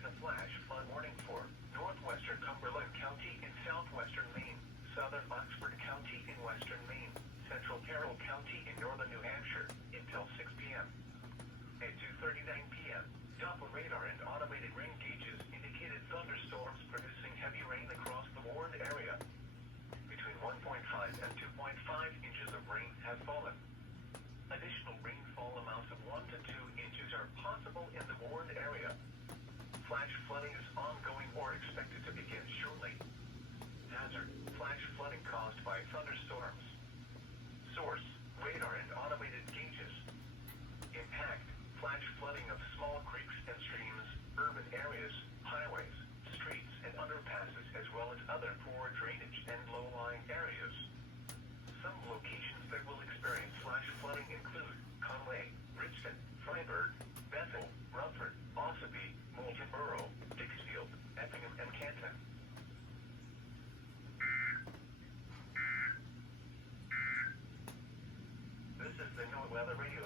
issued a flash flood warning for northwestern Cumberland County in southwestern Maine, southern Oxford County in western Maine, central Carroll County in northern New Hampshire, until 6 p.m. At 2:39 p.m., Doppler radar and automated rain gauges indicated thunderstorms producing heavy rain across the warned area. Between 1.5 and 2.5 inches of rain have fallen. Additional rainfall amounts of 1 to 2 inches are possible in the warned area. Flash flooding is ongoing or expected to begin shortly. Hazard: flash flooding caused by thunderstorms. Source: radar and automated gauges. Impact: flash flooding of small creeks and streams, urban areas, highways, streets and underpasses, as well as other poor drainage and low-lying areas. Some locations that will experience flash flooding include Conway, Bridgeton, Freiburg, Bethel, Rumford, Ossipee, Moultonborough, Dixfield, Effingham and Canton. This is the NOAA Weather Radio.